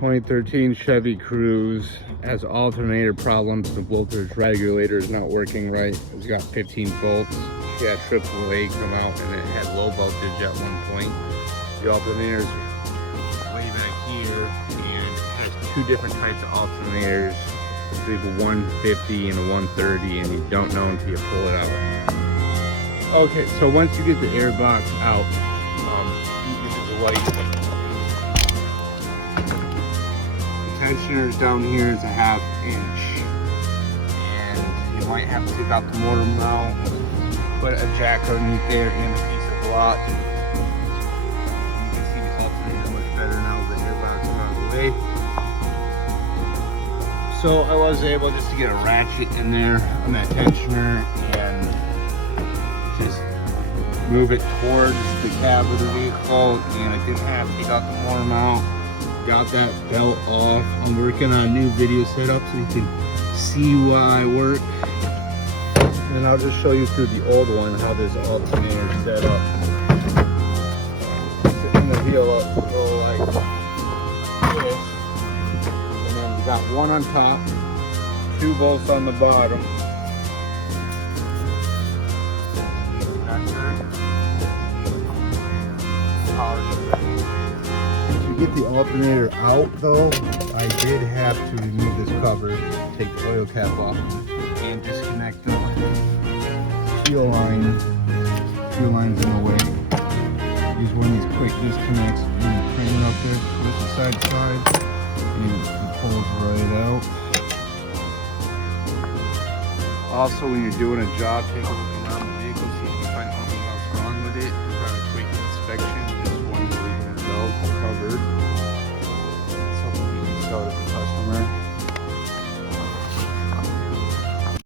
2013 Chevy Cruze has alternator problems. The voltage regulator is not working right. It's got 15 volts. She had AAA come out and it had low voltage at one point. The alternator's way back here, and there's two different types of alternators. I believe a 150 and a 130, and you don't know until you pull it out. Okay, so once you get the air box out, this is a light. Tensioner's down here is a 1/2 inch, and you might have to take out the motor mount, put a jack underneath there and a piece of block. You can see the alternator much better now that the air box is out of the way. So I was able just to get a ratchet in there on that tensioner and just move it towards the cab of the vehicle, and I didn't have to take out the motor mount. Got that belt off. I'm working on a new video setup so you can see why I work. And I'll just show you through the old one how this alternator is set up. Sitting the wheel up to go like this. And then you got one on top, 2 bolts on the bottom. To get the alternator out though, I did have to remove this cover, take the oil cap off, and disconnect the fuel line. Fuel line's in the way. Use one of these quick disconnects and you crank it up there, push it side to side, and it pulls right out. Also, when you're doing a job, take a look around the vehicle, see if you can find anything else wrong with it. Try a quick inspection. Just one leak in the belt covered. Something you can sell to the customer.